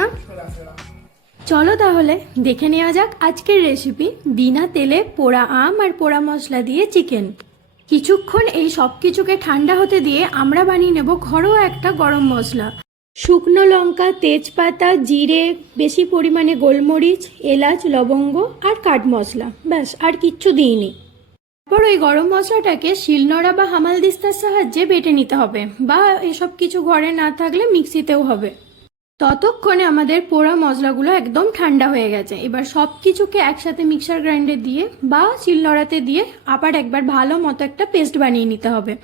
না? চলো তাহলে দেখে নেওয়া যাক আজকের রেসিপি, বিনা তেলে পোড়া আম আর পোড়া মশলা দিয়ে চিকেন। কিছুক্ষণ এই সব কিছুকে ঠান্ডা হতে দিয়ে আমরা বানিয়ে নেব ঘরোয়া একটা গরম মশলা। শুকনো লঙ্কা, তেজপাতা, জিরে, বেশি পরিমাণে গোলমরিচ, এলাচ, লবঙ্গ আর কাঠ মশলা, ব্যাস আর কিচ্ছু দিইনি। তারপর ওই গরম মশলাটাকে শিলনোড়া বা হামালদিস্তার সাহায্যে বেটে নিতে হবে, বা এসব কিছু ঘরে না থাকলে মিক্সিতেও হবে। ততক্ষণে আমাদের পোড়া মশলাগুলো একদম ঠান্ডা হয়ে গেছে। এবার সব কিছুকে একসাথে মিক্সার গ্রাইন্ডারে দিয়ে বা শিলনোড়াতে দিয়ে আবার একবার ভালো মতো একটা পেস্ট বানিয়ে নিতে হবে।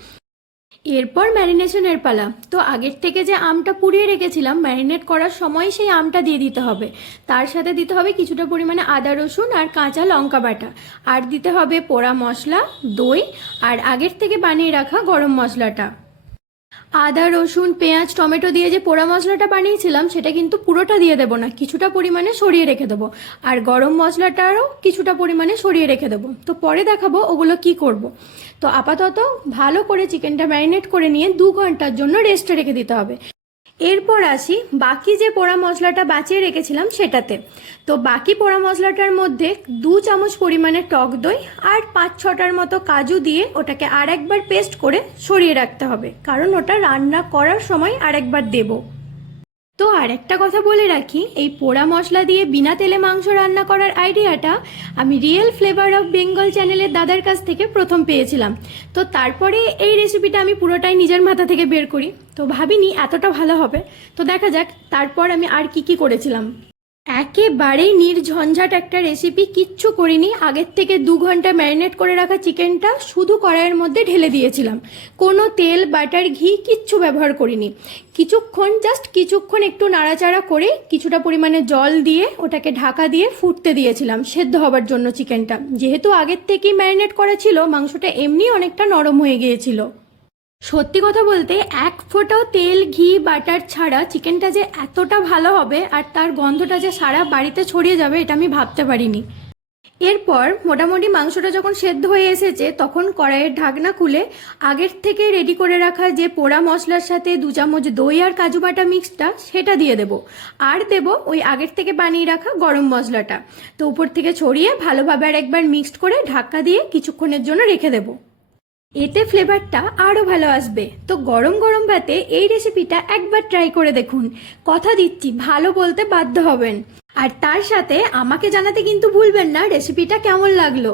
এরপর ম্যারিনেশনের পালা। তো আগের থেকে যে আমটা পুড়িয়ে রেখেছিলাম, ম্যারিনেট করার সময় সেই আমটা দিয়ে দিতে হবে। তার সাথে দিতে হবে কিছুটা পরিমাণে আদা রসুন আর কাঁচা লঙ্কা বাটা, আর দিতে হবে পোড়া মশলা, দই আর আগের থেকে বানিয়ে রাখা গরম মশলাটা। আদা রসুন পেঁয়াজ টমেটো দিয়ে যে পোড়া মশলাটা বানিয়েছিলাম সেটা কিন্তু পুরোটা দিয়ে দেবো না, কিছুটা পরিমাণে সরিয়ে রেখে দেবো। আর গরম মশলাটারও কিছুটা পরিমাণে সরিয়ে রেখে দেবো, তো পরে দেখাবো ওগুলো কি করব। তো আপাতত ভালো করে চিকেনটা ম্যারিনেট করে নিয়ে 2 ঘন্টার জন্য রেস্টে রেখে দিতে হবে। এরপর আসি বাকি যে পোড়া মশলাটা বাঁচিয়ে রেখেছিলাম সেটাতে। তো বাকি পোড়া মশলাটার মধ্যে 2 চামচ পরিমাণে টক দই আর 5-6টার মতো কাজু দিয়ে ওটাকে আর একবার পেস্ট করে সরিয়ে রাখতে হবে, কারণ ওটা রান্না করার সময় আর একবার দেবো। তো আর একটা কথা বলে রাখি, এই পোড়া মশলা দিয়ে বিনা তেলে মাংস রান্না করার আইডিয়াটা আমি রিয়েল ফ্লেভার অফ বেঙ্গল চ্যানেলের দাদার কাছ থেকে প্রথম পেয়েছিলাম। তো তারপরে এই রেসিপিটা আমি পুরোটাই নিজের মাথা থেকে বের করি, তো ভাবিনি এতটা ভালো হবে। তো দেখা যাক তারপর আমি আর কি করেছিলাম। একেবারেই নির্ঝঞ্ঝাট একটা রেসিপি, কিচ্ছু করিনি। আগের থেকে 2 ঘন্টা ম্যারিনেট করে রাখা চিকেনটা শুধু কড়াইয়ের মধ্যে ঢেলে দিয়েছিলাম। কোনো তেল বাটার ঘি কিচ্ছু ব্যবহার করিনি। কিছুক্ষণ একটু নাড়াচাড়া করে কিছুটা পরিমাণে জল দিয়ে ওটাকে ঢাকা দিয়ে ফুটতে দিয়েছিলাম সেদ্ধ হবার জন্য চিকেনটা। যেহেতু আগের থেকেই ম্যারিনেট করা ছিল, মাংসটা এমনি অনেকটা নরম হয়ে গিয়েছিল। সত্যি কথা বলতে 1 ফোঁটাও তেল ঘি বাটার ছাড়া চিকেনটা যে এতটা ভালো হবে আর তার গন্ধটা যে সারা বাড়িতে ছড়িয়ে যাবে এটা আমি ভাবতে পারিনি। এরপর মোটামুটি মাংসটা যখন সেদ্ধ হয়ে এসেছে তখন কড়াইয়ের ঢাকনা খুলে আগের থেকে রেডি করে রাখা যে পোড়া মশলার সাথে 2 চামচ দই আর কাজু বাটা মিক্সটা সেটা দিয়ে দেব, আর দেব ওই আগের থেকে বানিয়ে রাখা গরম মশলাটা। তো উপর থেকে ছড়িয়ে ভালোভাবে আর একবার মিক্সড করে ঢাকা দিয়ে কিছুক্ষণের জন্য রেখে দেবো। এতে ফ্লেভারটা আরও ভালো আসবে। তো গরম গরম ভাতে এই রেসিপিটা একবার ট্রাই করে দেখুন, কথা দিচ্ছি ভালো বলতে বাধ্য হবেন। আর তার সাথে আমাকে জানাতে কিন্তু ভুলবেন না রেসিপিটা কেমন লাগলো।